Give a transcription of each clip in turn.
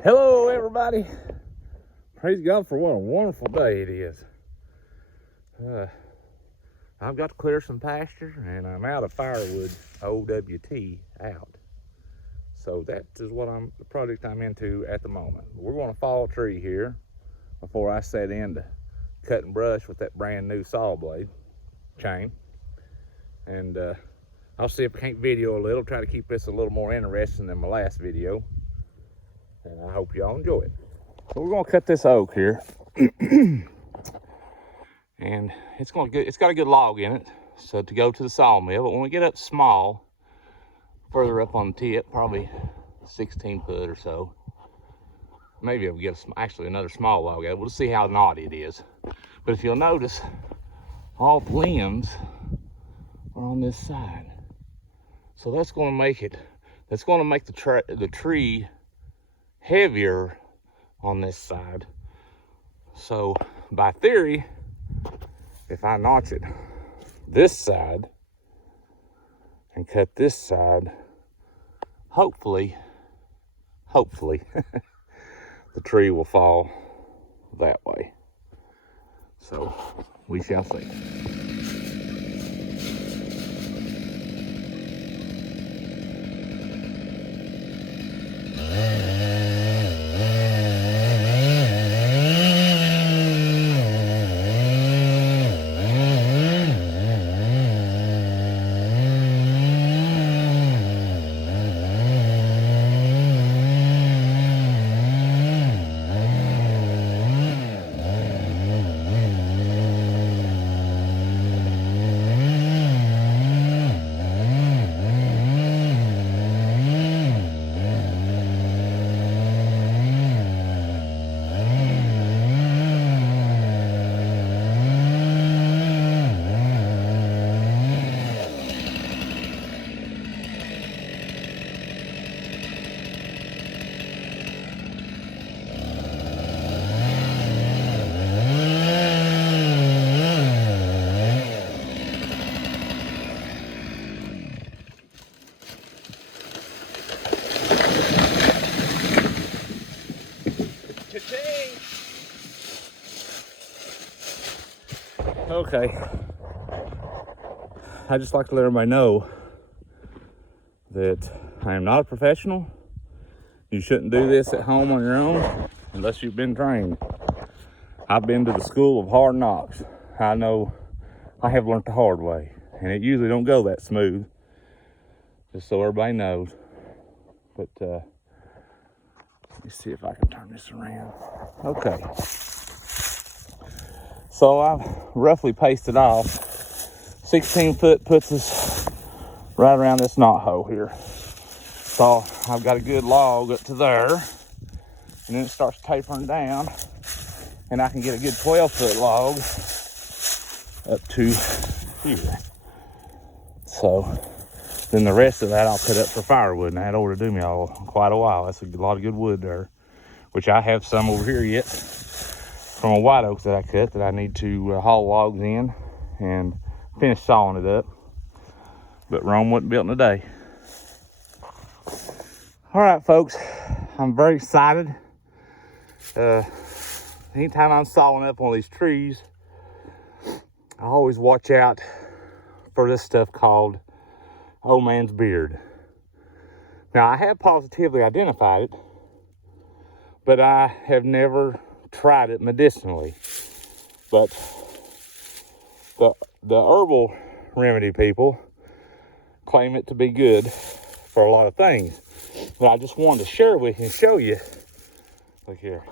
Hello everybody. Praise God for what a wonderful day it is. I've got to clear some pasture and I'm out of firewood, OWT out. So that is the project I'm into at the moment. We're going to fall a tree here before I set into cutting brush with that brand new saw blade chain. And I'll see if I can't video a little, try to keep this a little more interesting than my last video. And I hope y'all enjoy it. So we're gonna cut this oak here. And it's got a good log in it, so to go to the sawmill. But when we get up small, further up on the tip, probably 16 foot or so, maybe I'll get actually another small log out. We'll see how knotty it is. But if you'll notice, all the limbs are on this side, so that's going to make the tree heavier on this side. So by theory, if I notch it this side and cut this side, hopefully the tree will fall that way. So we shall see. Okay, I just like to let everybody know that I am not a professional. You shouldn't do this at home on your own unless you've been trained. I've been to the school of hard knocks. I know I have learned the hard way, and it usually don't go that smooth, just so everybody knows. But let me see if I can turn this around. Okay, so I've roughly pasted off. 16 foot puts us right around this knot hole here. So I've got a good log up to there, and then it starts tapering down, and I can get a good 12-foot log up to here. So then the rest of that I'll cut up for firewood, and that ought to do me quite a while. That's a lot of good wood there, which I have some over here yet from a white oak that I cut that I need to haul logs in and finish sawing it up. But Rome wasn't built in a day. All right, folks, I'm very excited. Anytime I'm sawing up one of these trees, I always watch out for this stuff called old man's beard. Now, I have positively identified it, but I have never tried it medicinally. But the herbal remedy people claim it to be good for a lot of things. But I just wanted to share with you and show you. Look here.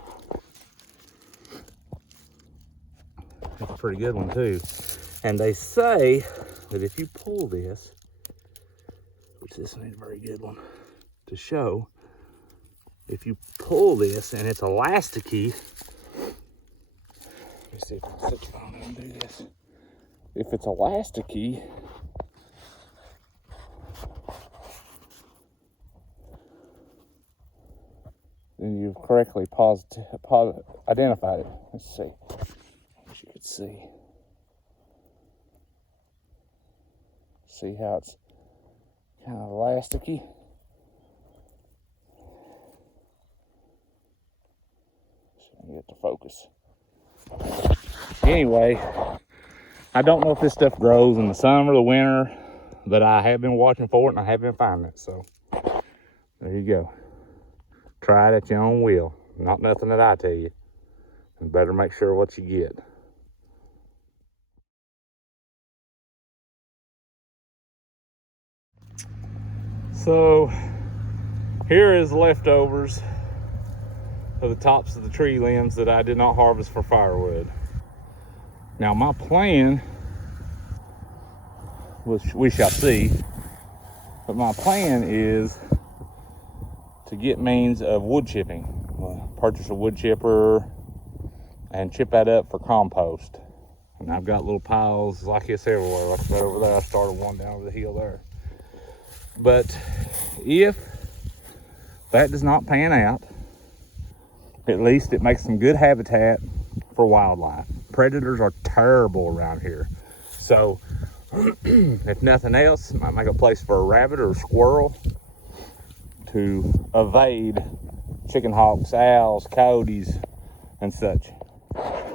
That's a pretty good one too. And they say that if you pull this, which this ain't a very good one to show, if you pull this and it's elasticy, let me see if I can sit down and do this. If it's elasticy, then you've correctly identified it. Let's see. I wish you could see. See how it's kind of elasticy? Get the focus. Anyway, I don't know if this stuff grows in the summer or the winter, but I have been watching for it and I have been finding it. So there you go. Try it at your own will. Not nothing that I tell you. And better make sure what you get. So here is leftovers of the tops of the tree limbs that I did not harvest for firewood. Now my plan was, we shall see, but my plan is to get means of wood chipping. Purchase a wood chipper and chip that up for compost. And I've got little piles like this everywhere. Like that over there, I started one down over the hill there. But if that does not pan out, at least it makes some good habitat for wildlife. Predators are terrible around here. So if nothing else, it might make a place for a rabbit or a squirrel to evade chicken hawks, owls, coyotes, and such.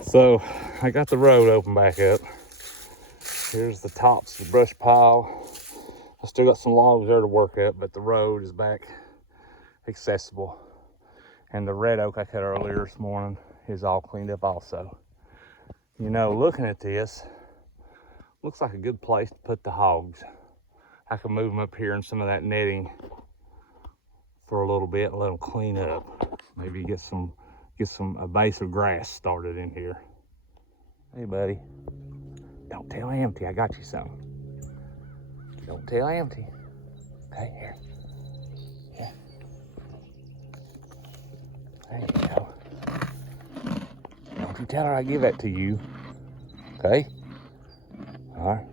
So I got the road open back up. Here's the tops of the brush pile. I still got some logs there to work up, but the road is back accessible. And the red oak I cut earlier this morning is all cleaned up also. You know, looking at this, looks like a good place to put the hogs. I can move them up here in some of that netting for a little bit and let them clean up. Maybe get a base of grass started in here. Hey buddy, don't tell Empty I got you something. Don't tell Empty. Okay, here. Yeah. There you go. Don't you tell her I give that to you. Okay? All right.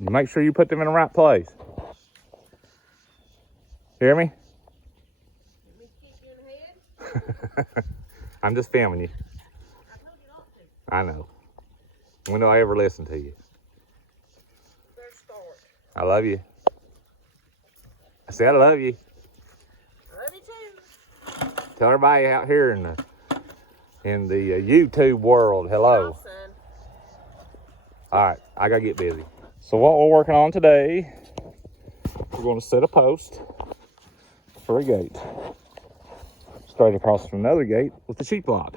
You make sure you put them in the right place. Hear me? Let me kick you in the head? I'm just filming you. I told you not to. I know. When do I ever listen to you? Better start. I love you. I said I love you. Love you too. Tell everybody out here in the YouTube world, hello. Bye, son. All right, I gotta get busy. So what we're working on today, we're going to set a post for a gate straight across from another gate with the sheep lot.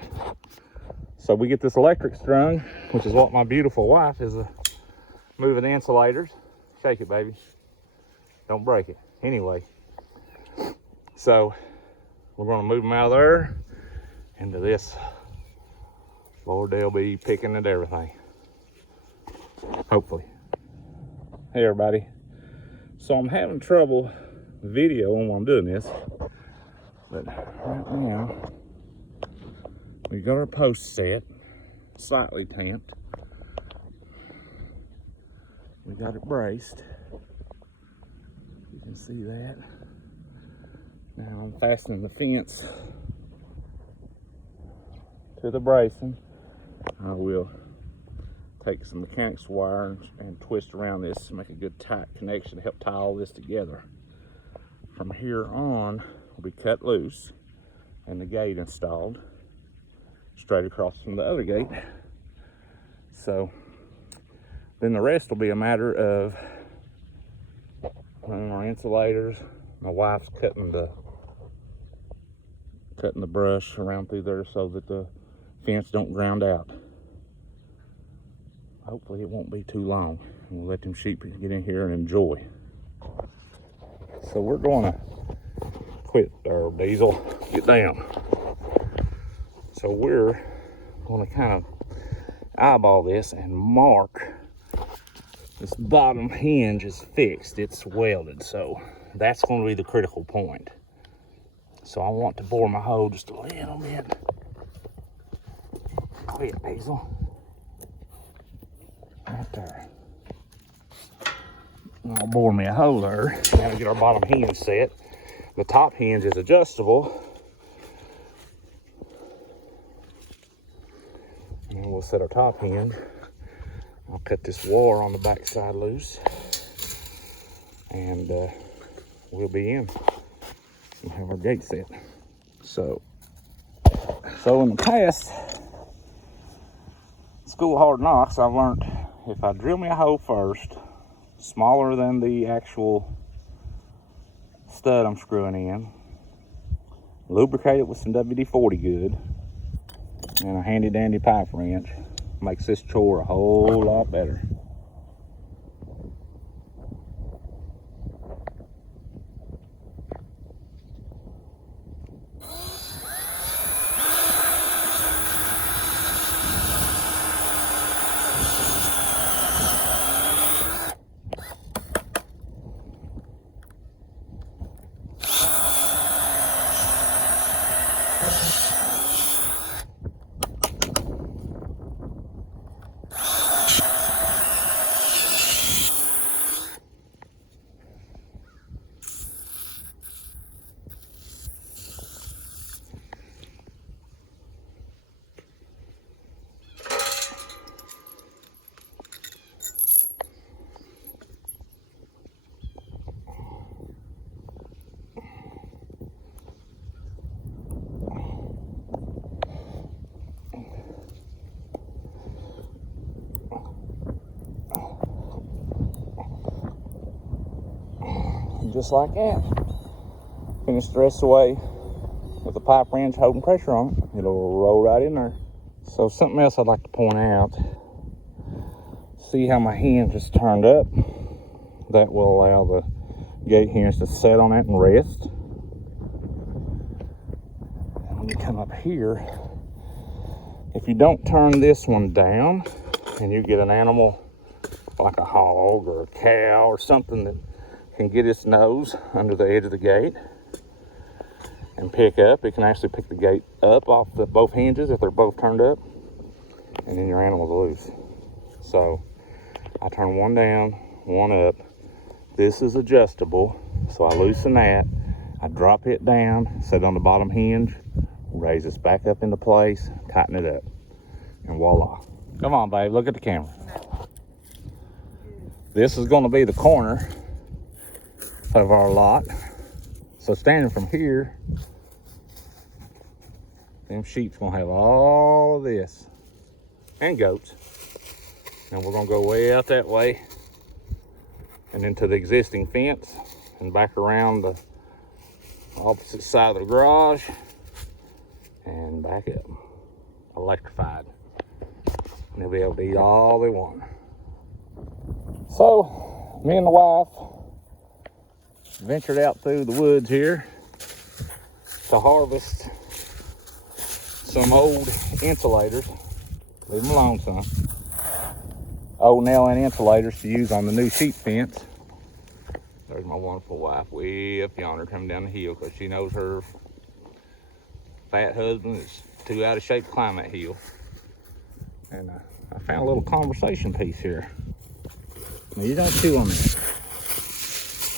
So we get this electric strung, which is what my beautiful wife is moving the insulators. Shake it, baby. Don't break it. Anyway, so we're going to move them out of there into this. Lord, they'll be picking at everything. Hopefully. Hey everybody. So I'm having trouble videoing while I'm doing this. But right now, we got our post set, slightly tamped. We got it braced. You can see that. Now I'm fastening the fence to the bracing. I will take some mechanics wire and twist around this to make a good tight connection to help tie all this together. From here on, will be cut loose and the gate installed straight across from the other gate. So then the rest will be a matter of running our insulators. My wife's cutting the brush around through there so that the fence don't ground out. Hopefully it won't be too long. We'll let them sheep get in here and enjoy. So we're going to quit our diesel, get down. So we're going to kind of eyeball this and mark this bottom hinge is fixed. It's welded, so that's going to be the critical point. So I want to bore my hole just a little bit. Quit, diesel. Right there. I'll bore me a hole there. Now we get our bottom hinge set. The top hinge is adjustable. And we'll set our top hinge. I'll cut this wire on the back side loose. And we'll be in. We'll have our gate set. So So in the past, school hard knocks, I've learned if I drill me a hole first, smaller than the actual stud I'm screwing in, lubricate it with some WD-40 good, and a handy dandy pipe wrench, makes this chore a whole lot better. Just like that. Finish the rest of the way with the pipe wrench holding pressure on it. It'll roll right in there. So something else I'd like to point out. See how my hinge is turned up? That will allow the gate hinge to set on it and rest. And when you come up here, if you don't turn this one down and you get an animal like a hog or a cow or something that can get its nose under the edge of the gate and pick up, it can actually pick the gate up off the both hinges if they're both turned up, and then your animal's loose. So I turn one down, one up. This is adjustable, so I loosen that, I drop it down, set it on the bottom hinge, raise this back up into place, tighten it up, and voila. Come on, babe, look at the camera. This is going to be the corner of our lot. So standing from here, them sheep's gonna have all of this, and goats. And we're gonna go way out that way and into the existing fence and back around the opposite side of the garage and back up, electrified. And they'll be able to eat all they want. So me and the wife ventured out through the woods here to harvest some old insulators. Leave them alone, son. Old nail-in insulators to use on the new sheep fence. There's my wonderful wife way up yonder coming down the hill because she knows her fat husband is too out of shape to climb that hill. And I found a little conversation piece here. Now you don't chew on this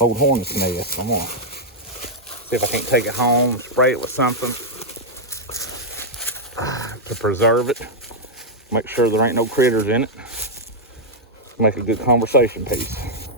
old hornet's nest. I'm gonna see if I can't take it home, spray it with something to preserve it. Make sure there ain't no critters in it. Make a good conversation piece.